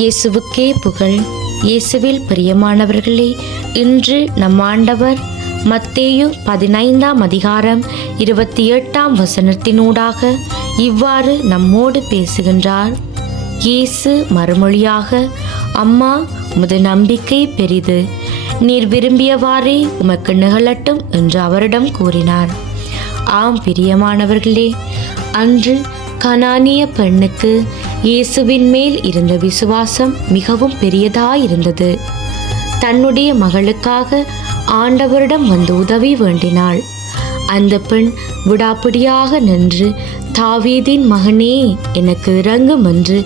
இயேசுவுக்கே புகழ். இயேசுவில் பிரியமானவர்களே, இன்று நம் ஆண்டவர் மத்தேயு 15ஆம் அதிகாரம் 28ஆம் வசனத்தினூடாக இவ்வாறு நம்மோடு பேசுகின்றார். இயேசு மறுமொழியாக, அம்மா, உமது நம்பிக்கை பெரிது, நீர் விரும்பியவாறே உமக்கு நிகழட்டும் என்று அவரிடம் கூறினார். ஆம் பிரியமானவர்களே, அன்று கனானிய பெண்ணுக்கு இயேசுவின் மேல் இருந்த விசுவாசம் மிகவும் பெரியதாயிருந்தது. தன்னுடைய மகளுக்காக ஆண்டவரிடம் வந்து உதவி வேண்டினாள். அந்த பெண் விடாப்பிடியாக நின்று, தாவீதின் மகனே, எனக்கு இரங்கும் என்று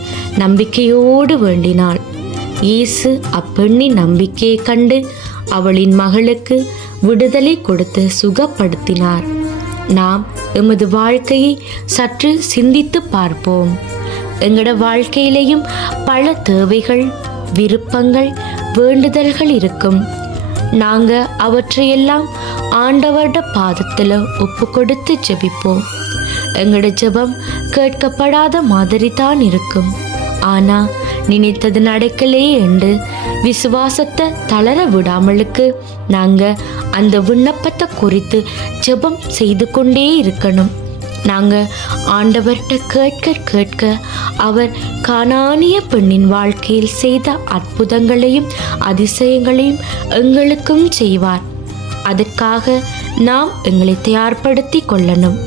நம்பிக்கையோடு வேண்டினாள். இயேசு அப்பெண்ணின் நம்பிக்கையை கண்டு அவளின் மகளுக்கு விடுதலை கொடுத்து சுகப்படுத்தினார். நாம் எமது வாழ்க்கையை சற்று சிந்தித்து பார்ப்போம். எங்களோட வாழ்க்கையிலேயும் பல தேவைகள், விருப்பங்கள், வேண்டுதல்கள் இருக்கும். நாங்கள் அவற்றையெல்லாம் ஆண்டவருட பாதத்தில் ஒப்பு கொடுத்து ஜெபிப்போம். எங்களோட ஜெபம் கேட்கப்படாத மாதிரி தான் இருக்கும். ஆனால் நினைத்தது நடக்கலே என்று விசுவாசத்தை தளர விடாமலுக்கு நாங்கள் அந்த விண்ணப்பத்தை குறித்து ஜெபம் செய்து கொண்டே இருக்கணும். நாங்கள் ஆண்டவர்கிட்ட கேட்க கேட்க அவர் கானானிய பெண்ணின் வாழ்க்கையில் செய்த அற்புதங்களையும் அதிசயங்களையும் எங்களுக்கும் செய்வார். அதற்காக நாம் எங்களை தயார்படுத்தி கொள்ளணும்.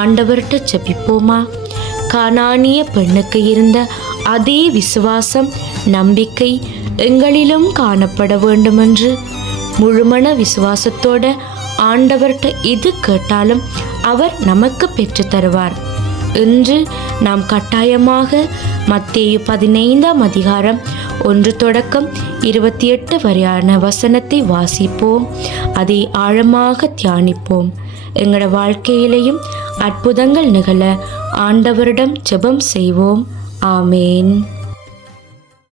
ஆண்டவர்கிட்ட ஜெபிப்போமா? கானானிய பெண்ணுக்கு இருந்த அதே விசுவாசம், நம்பிக்கை எங்களிலும் காணப்பட வேண்டுமென்று முழுமன விசுவாசத்தோட ஆண்டவர்கிட்ட எது கேட்டாலும் அவர் நமக்கு பெற்று தருவார் என்று நாம் கட்டாயமாக மத்தேயு 15ஆம் அதிகாரம் 1 தொடக்கம் 28 வரையான வசனத்தை வாசிப்போம். அதை ஆழமாக தியானிப்போம். எங்களோட வாழ்க்கையிலேயும் அற்புதங்கள் நிகழ ஆண்டவரிடம் ஜெபம் செய்வோம். ஆமேன்.